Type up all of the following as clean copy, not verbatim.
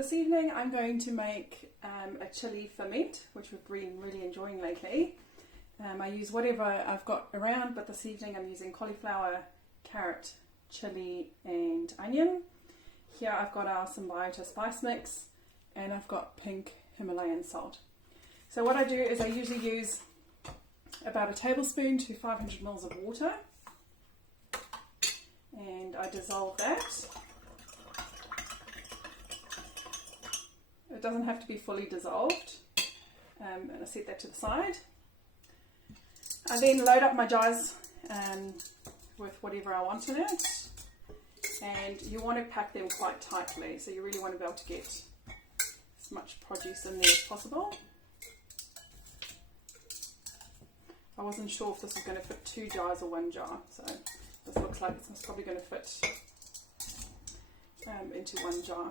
This evening I'm going to make a chili ferment, which we've been really enjoying lately. I use whatever I've got around, but this evening I'm using cauliflower, carrot, chili and onion. Here I've got our Symbiota spice mix and I've got pink Himalayan salt. So what I do is I usually use about a tablespoon to 500 ml of water, and I dissolve that. It doesn't have to be fully dissolved, and I set that to the side. I then load up my jars with whatever I want in it, and you want to pack them quite tightly, so you really want to be able to get as much produce in there as possible. I wasn't sure if this was going to fit 2 jars or 1 jar, so this looks like it's probably going to fit into 1 jar.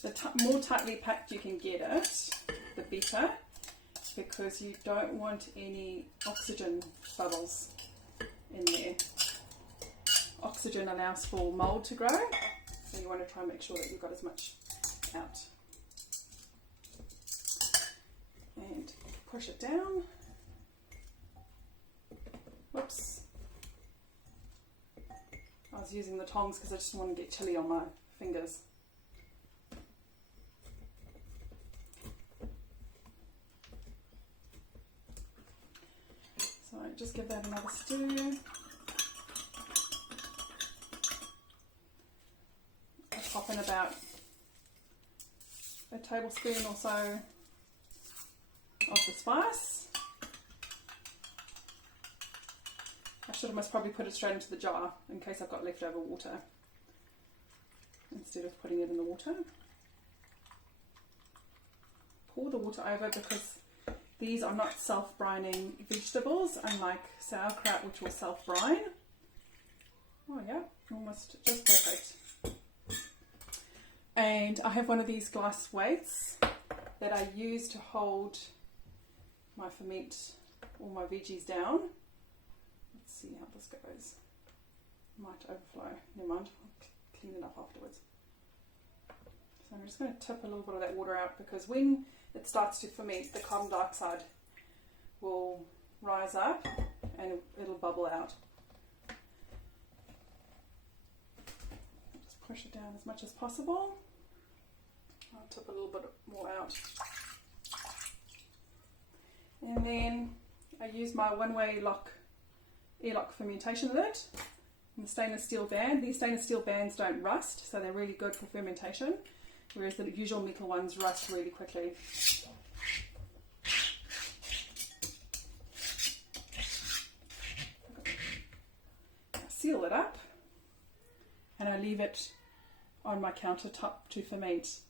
The more tightly packed you can get it, the better, because you don't want any oxygen bubbles in there. Oxygen allows for mold to grow, so you want to try and make sure that you've got as much out. And push it down. Whoops. I was using the tongs because I just want to get chili on my fingers. So just give that another stir. I pop in about a tablespoon or so of the spice. I should have most probably put it straight into the jar in case I've got leftover water instead of putting it in the water. Pour the water over because these are not self-brining vegetables, unlike sauerkraut, which will self-brine. Oh yeah, almost just perfect. And I have one of these glass weights that I use to hold my ferment or my veggies down. Let's see how this goes. Might overflow. Never mind, I'll clean it up afterwards. So I'm just going to tip a little bit of that water out, because when it starts to ferment, the carbon dioxide will rise up and it'll bubble out. Just push it down as much as possible. I'll tip a little bit more out. And then I use my one-way airlock fermentation lid and the stainless steel band. These stainless steel bands don't rust, so they're really good for fermentation, whereas the usual metal ones rust really quickly. I seal it up and I leave it on my countertop to ferment.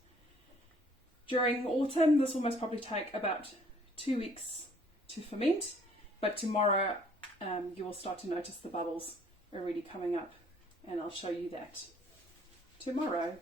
During autumn, this will most probably take about 2 weeks to ferment, but tomorrow you will start to notice the bubbles already coming up, and I'll show you that tomorrow.